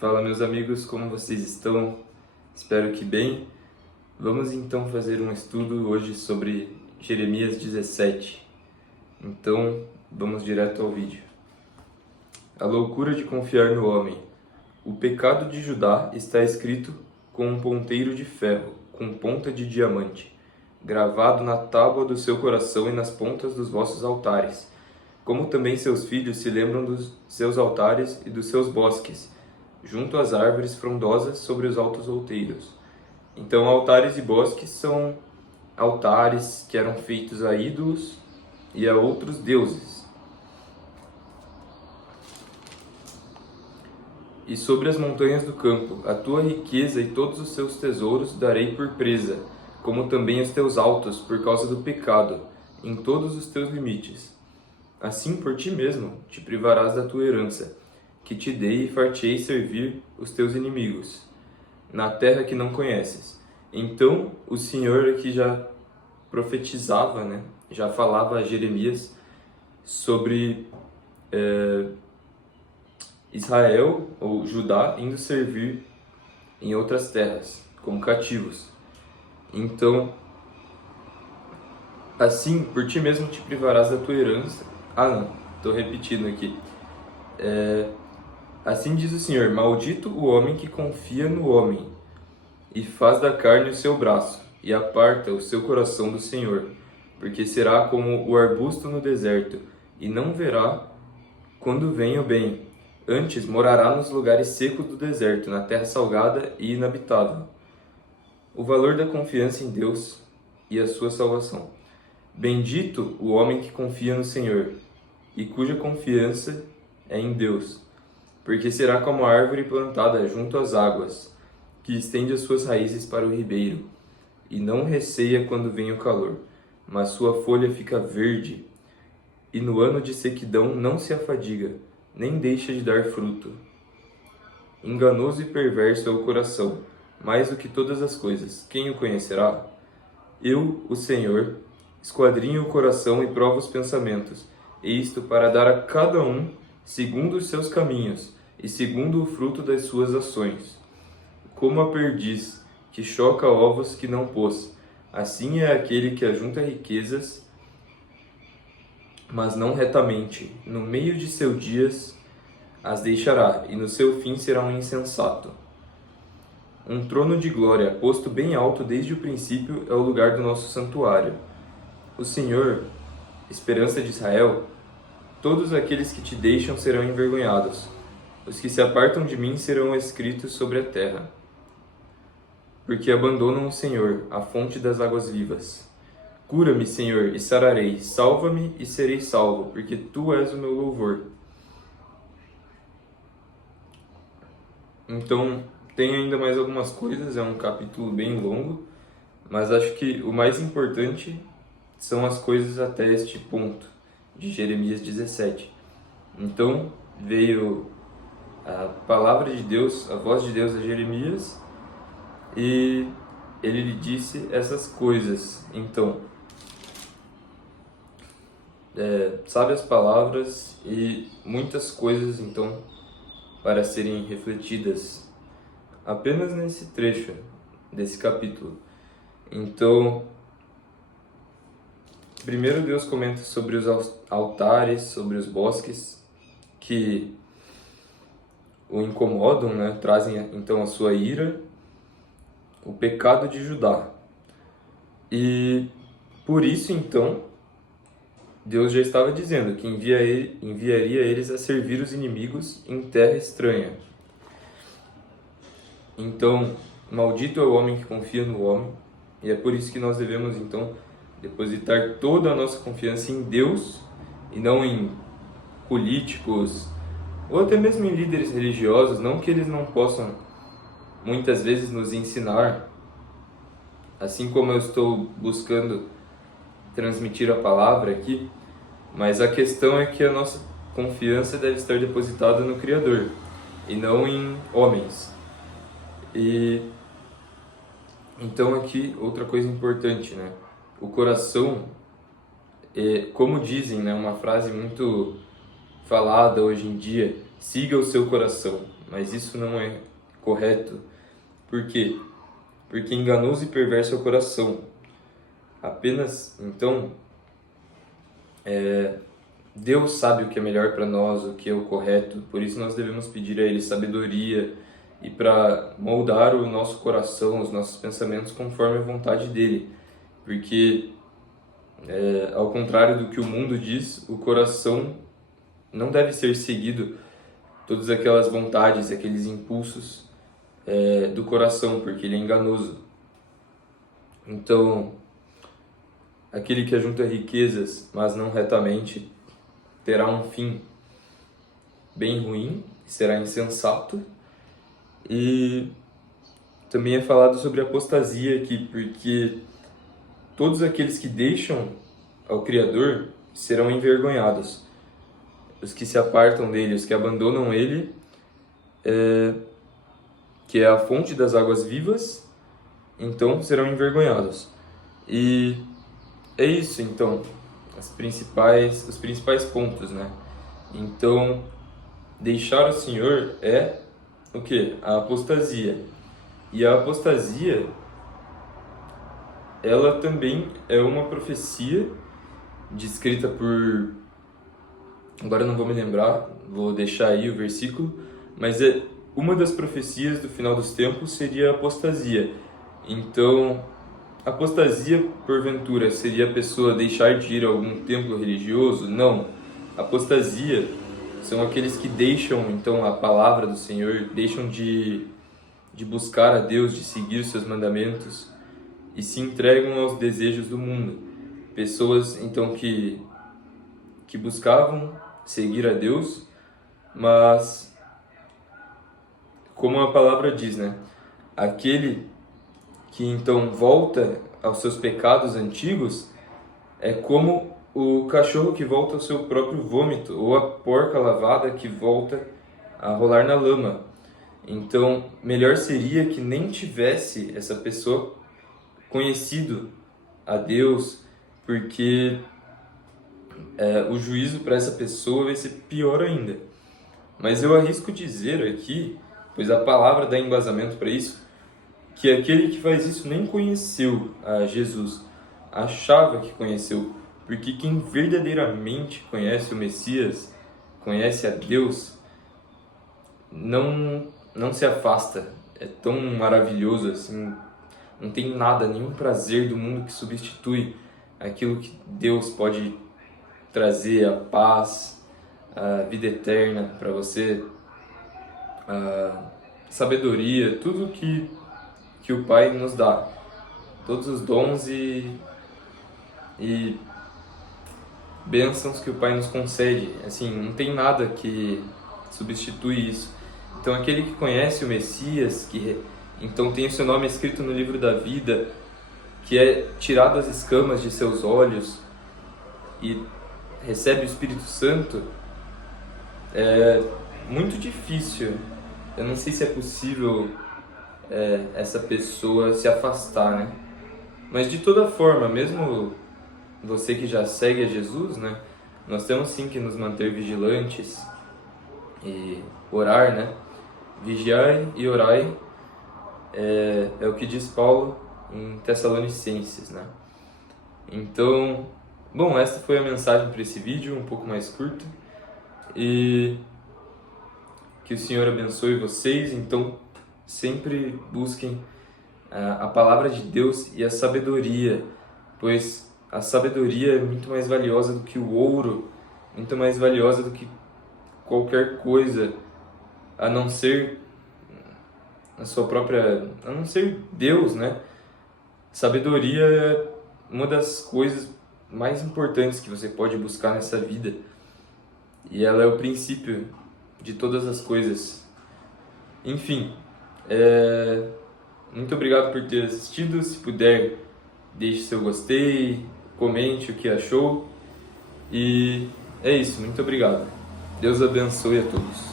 Fala, meus amigos, como vocês estão? Espero que bem. Vamos então fazer um estudo hoje sobre Jeremias 17. Então, vamos direto ao vídeo. A loucura de confiar no homem. O pecado de Judá está escrito com um ponteiro de ferro, com ponta de diamante, gravado na tábua do seu coração e nas pontas dos vossos altares. Como também seus filhos se lembram dos seus altares e dos seus bosques, junto às árvores frondosas sobre os altos outeiros. Então, altares e bosques são altares que eram feitos a ídolos e a outros deuses. E sobre as montanhas do campo, a tua riqueza e todos os seus tesouros darei por presa, como também os teus altos, por causa do pecado, em todos os teus limites. Assim, por ti mesmo, te privarás da tua herança, que te dei e fartei servir os teus inimigos, na terra que não conheces. Então, o Senhor aqui já profetizava, já falava a Jeremias sobre Israel, ou Judá, indo servir em outras terras, como cativos. Então, assim, por ti mesmo te privarás da tua herança. Estou repetindo aqui. Assim diz o Senhor: maldito o homem que confia no homem, e faz da carne o seu braço, e aparta o seu coração do Senhor, porque será como o arbusto no deserto, e não verá quando vem o bem. Antes morará nos lugares secos do deserto, na terra salgada e inabitável. O valor da confiança em Deus e a sua salvação. Bendito o homem que confia no Senhor, e cuja confiança é em Deus, porque será como a árvore plantada junto às águas, que estende as suas raízes para o ribeiro, e não receia quando vem o calor, mas sua folha fica verde, e no ano de sequidão não se afadiga, nem deixa de dar fruto. Enganoso e perverso é o coração, mais do que todas as coisas. Quem o conhecerá? Eu, o Senhor, esquadrinho o coração e provo os pensamentos, isto para dar a cada um segundo os seus caminhos e segundo o fruto das suas ações. Como a perdiz que choca ovos que não pôs, assim é aquele que ajunta riquezas, mas não retamente. No meio de seus dias as deixará, e no seu fim será um insensato. Um trono de glória, posto bem alto desde o princípio, é o lugar do nosso santuário. O Senhor, esperança de Israel, todos aqueles que te deixam serão envergonhados. Os que se apartam de mim serão escritos sobre a terra. Porque abandonam o Senhor, a fonte das águas vivas. Cura-me, Senhor, e sararei. Salva-me e serei salvo, porque tu és o meu louvor. Então, tem ainda mais algumas coisas, é um capítulo bem longo, mas acho que o mais importante são as coisas até este ponto, de Jeremias 17. Então, veio a palavra de Deus, a voz de Deus a Jeremias, e ele lhe disse essas coisas. Então, sabe as palavras e muitas coisas, então, para serem refletidas apenas nesse trecho desse capítulo. Então, primeiro Deus comenta sobre os altares, sobre os bosques que o incomodam, trazem então a sua ira, o pecado de Judá. E por isso então Deus já estava dizendo que enviaria eles a servir os inimigos em terra estranha. Então, maldito é o homem que confia no homem, e é por isso que nós devemos então depositar toda a nossa confiança em Deus e não em políticos ou até mesmo em líderes religiosos. Não que eles não possam muitas vezes nos ensinar, assim como eu estou buscando transmitir a palavra aqui, mas a questão é que a nossa confiança deve estar depositada no Criador e não em homens. E então aqui outra coisa importante, o coração, como dizem, uma frase muito falada hoje em dia, siga o seu coração, mas isso não é correto. Por quê? Porque enganoso e perverso é o coração. Apenas, então, Deus sabe o que é melhor para nós, o que é o correto, por isso nós devemos pedir a Ele sabedoria e para moldar o nosso coração, os nossos pensamentos conforme a vontade dEle. Porque, ao contrário do que o mundo diz, o coração não deve ser seguido todas aquelas vontades, aqueles impulsos do coração, porque ele é enganoso. Então, aquele que ajunta riquezas, mas não retamente, terá um fim bem ruim, será insensato. E também é falado sobre apostasia aqui, porque todos aqueles que deixam ao Criador serão envergonhados. Os que se apartam dele, os que abandonam ele, que é a fonte das águas vivas, então serão envergonhados. E é isso, então, os principais pontos, né? Então, deixar o Senhor é o quê? A apostasia. E a apostasia, ela também é uma profecia descrita por... Agora eu não vou me lembrar, vou deixar aí o versículo, mas uma das profecias do final dos tempos seria a apostasia. Então, apostasia, porventura, seria a pessoa deixar de ir a algum templo religioso? Não. Apostasia são aqueles que deixam, então, a palavra do Senhor, deixam de buscar a Deus, de seguir os seus mandamentos e se entregam aos desejos do mundo. Pessoas, então, que buscavam seguir a Deus, mas, como a palavra diz, né? Aquele que então volta aos seus pecados antigos é como o cachorro que volta ao seu próprio vômito, ou a porca lavada que volta a rolar na lama. Então, melhor seria que nem tivesse essa pessoa conhecido a Deus, porque o juízo para essa pessoa vai ser pior ainda. Mas eu arrisco dizer aqui, pois a palavra dá embasamento para isso, que aquele que faz isso nem conheceu a Jesus, achava que conheceu, porque quem verdadeiramente conhece o Messias, conhece a Deus, não se afasta. É tão maravilhoso assim, não tem nada, nenhum prazer do mundo que substitui aquilo que Deus pode trazer, a paz, a vida eterna para você, a sabedoria, tudo que o Pai nos dá, todos os dons e bênçãos que o Pai nos concede. Assim, não tem nada que substitui isso. Então, aquele que conhece o Messias, que então tem o seu nome escrito no livro da vida, que é tirado as escamas de seus olhos e recebe o Espírito Santo, é muito difícil. Eu não sei se é possível essa pessoa se afastar, né? Mas de toda forma, mesmo você que já segue a Jesus, né? Nós temos sim que nos manter vigilantes e orar, né? Vigiai e orai, é o que diz Paulo em Tessalonicenses, né? Então, bom, essa foi a mensagem para esse vídeo, um pouco mais curto, e que o Senhor abençoe vocês. Então, sempre busquem a palavra de Deus e a sabedoria, pois a sabedoria é muito mais valiosa do que o ouro, muito mais valiosa do que qualquer coisa, a não ser a não ser Deus, né? Sabedoria é uma das coisas mais importantes que você pode buscar nessa vida, e ela é o princípio de todas as coisas. Enfim, muito obrigado por ter assistido. Se puder, deixe seu gostei, comente o que achou, e é isso, muito obrigado. Deus abençoe a todos.